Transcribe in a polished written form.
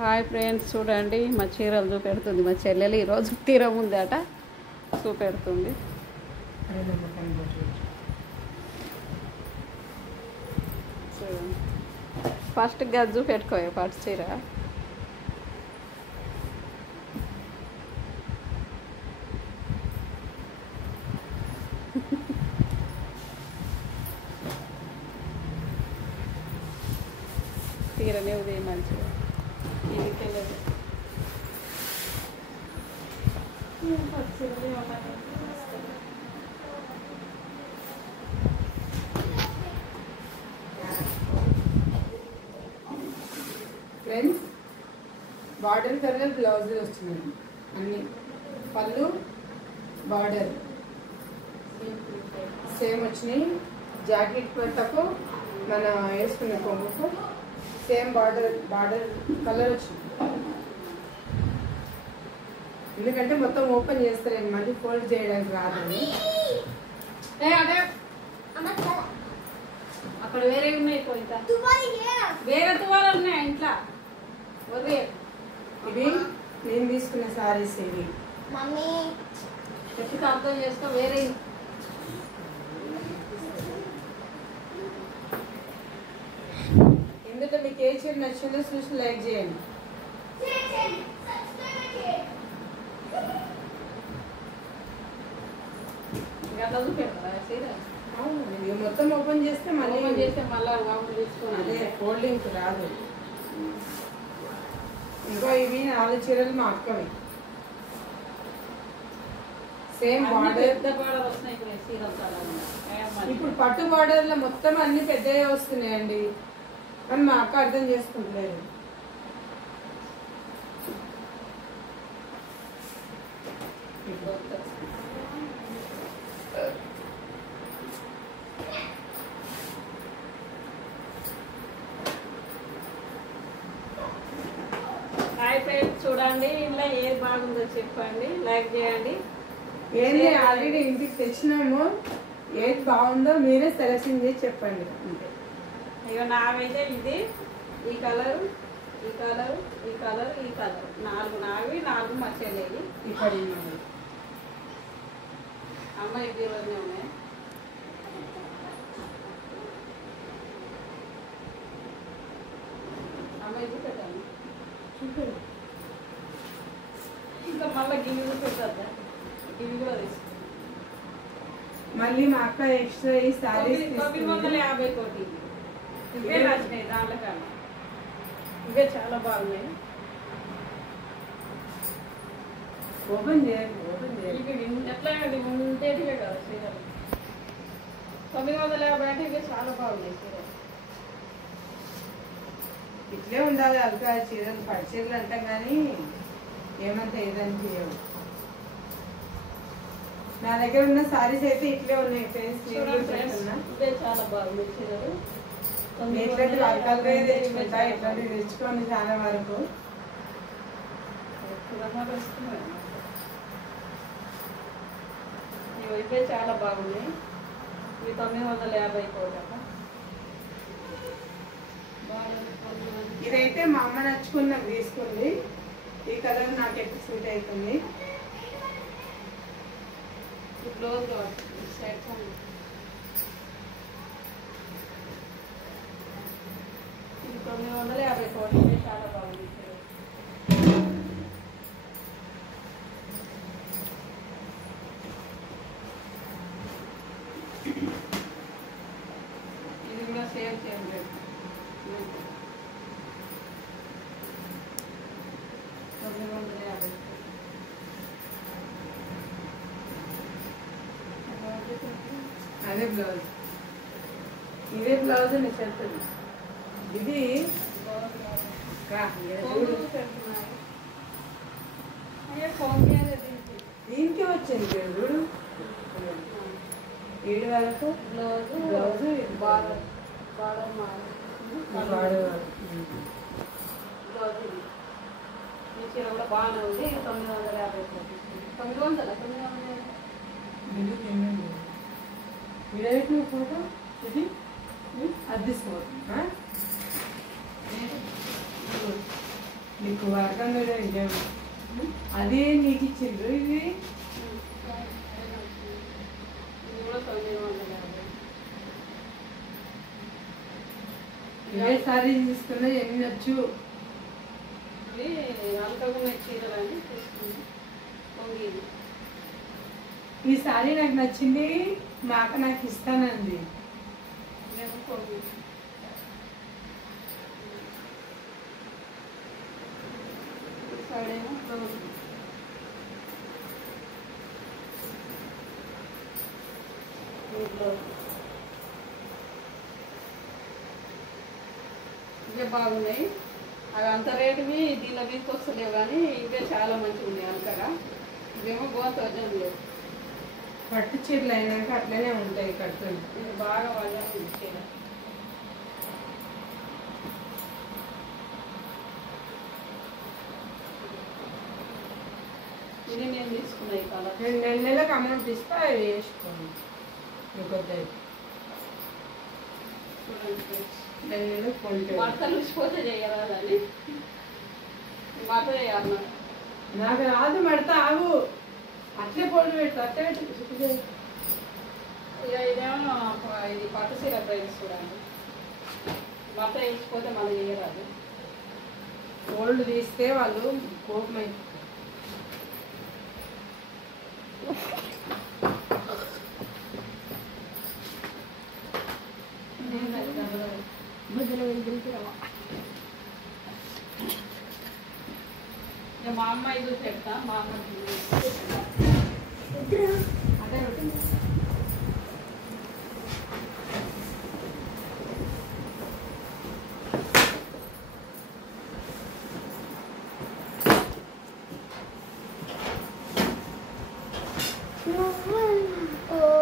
Hi friends, చూడండి మా చీరలు చూపెడుతుంది మా చెల్లెలు. ఈరోజు తీరం ఉందట, చూపెడుతుంది. చూడండి, ఫస్ట్ గజ్జు పెట్టుకోయే పట్టు చీర. తీరనే ఉదయం మంచిగా ఇంటికెళ్ళదు. ఫ్రెండ్స్, బార్డర్ కలర్ బ్లౌజ్ వస్తున్నాయి అన్ని. పళ్ళు బార్డర్ సేమ్ వచ్చినాయి. జాకెట్ పట్టకు మన వేసుకునే కొంగుకు సేమ్ బార్డర్ కలర్ వచ్చింది. ఎందుకంటే మొత్తం ఓపెన్ చేస్తారేమో, మళ్ళీ ఫోల్డ్ చేయడానికి రాదని. అక్కడ వేరే ఉన్నాయి, పోయితా వేరే తువాలు ఉన్నాయి ఇంట్లో. ఇవి నేను తీసుకున్న సారీస్. ఇవి చెప్పి అర్థం చేసుకో. వేరే ఇందులో మీకు ఏ చీర నచ్చిందో చూసి లైక్ చేయండి. ఇది మొత్తం ఓపెన్ చేస్తే మళ్ళీ అదే ఫోల్డింగ్ రాదు. ఇంకా ఇవి 4 చీరలు మా అక్కవి. Same border. ఇప్పుడు పట్టు బార్డర్ లో మొత్తం అన్ని పెద్దగా వస్తున్నాయండి, కానీ మా అక్క అర్థం చేసుకుంటలేదు. హాయ్ ఫ్రెండ్స్, చూడండి ఇంట్లో ఏది బాగుందో చెప్పండి, లైక్ చేయండి. ఏంటి ఆల్రెడీ ఇంటికి తెచ్చినాము, ఏది బాగుందో మీరే సెలెక్షన్ చేసి చెప్పండి అంతే. ఇక నావైతే ఇది, ఈ కలర్, ఈ కలర్, ఈ కలర్, ఈ కలర్ 4 నావి, 4 మా చెల్లేవి. ఇక్కడ అమ్మాయి ఇవన్నీ ఉన్నాయి. అమ్మాయి పెట్టాను ఇంకా మళ్ళీ గిన్నె పెట్టద్దా, గిన్నె కూడా తీసుకో. మళ్ళీ మా అక్క ఎక్స్ట్రా ఈ సారీస్ 950 కోటి ఇవే నచ్చినాయి. దాంట్లో కన్నా ఇవే చాలా బాగున్నాయి. ఓపెన్ చేయాలి, ఓపెన్ చేయాలి. ఇవి ఎట్లా ఉండేటివే కదా చీరలు. 950 అంటే ఇవే చాలా బాగున్నాయి చీరలు. ఇట్లే ఉండాలి అల్కా చీరలు. పట్టు చీరలు అంటాం కానీ ఏమంతా ఏదని చేయవు. నా దగ్గర ఉన్న సారీస్ అయితే ఇట్లే ఉన్నాయి ఫ్రెండ్స్. ఇవే చాలా బాగున్నాయి చీరలు. ఇట్లాంటి రకాలుగా తెచ్చుకుంటా, ఇట్లాంటివి తెచ్చుకోండి చాలా వరకు. ఇవే చాలా బాగున్నాయి. ఇవి 950 కోట. ఇదైతే మా అమ్మ నచ్చుకున్నది తీసుకుంది. ఈ కలర్ నాకు ఎక్కువ సూట్ అవుతుంది. బ్లౌజ్ సెట్ ఇది 950 కోట. చాలా బాగుంది. ఇది కూడా సేమ్ రేట్. 950. అదే బ్లౌజ్, ఇదే బ్లౌజ్ నేను చెప్తుంది. ఇది దీనికి వచ్చింది చూడు. 7 వరకు బ్లౌజ్ బార్డర్ ఈ చీర కూడా బాగానే ఉంది. 950. 900 ఫోటో ఇది అది తీసుకో. నీకు వర్గం కదా నిజం. అదే నీకు ఇచ్చిండ్రు ఇది. ఇది కూడా 950. ఏ సారీ తీసుకున్నా ఎన్ని వచ్చు. ఇవి అల్కగున్న చీరలని తీసుకుంది పొంగిది. ఈ సారీ నాకు నచ్చింది, మా అక్క నాకు ఇస్తానంది. మేము పొంగి సైడేమో బ్లౌజ్. ఈ బ్లౌజ్ ఇవే బాగున్నాయి. అవి అంత రేటువి దీనిలో మీదకి వస్తలేవు కానీ ఇవే చాలా మంచిగా ఉన్నాయి అంతగా. ఇవేమో గోత వజనం లేవు. పట్టు చీరలు అయినాక అట్లనే ఉంటాయి కట్టులు. ఇది బాగా వజనం ఉంది చీర. ఇది నేను తీసుకున్నా ఈ కలర్. నేను నెలకు అమౌంట్ ఇస్తే అవి వేసుకోండి. ఇంకొద్ది చూడండి ఫ్రెండ్స్. నెలకు కొంటే మడతలు ఉసిపోతే చేయరాదని మడత చేయాలి. నాకు రాదు మడత, ఆగు. అట్లే పొడి పెట్టు, అట్లే పెట్టు. ఇక ఇదేమో ఇది పట్టు చీర ప్రైస్ చూడండి. మడత వేసిపోతే మనం చేయరాదు. గోల్డ్ తీస్తే వాళ్ళు కోపం అయిపోతుంది. ఇక మా అమ్మ ఇది చెప్తా. మా అమ్మ అదే ఉంటుంది. Oh.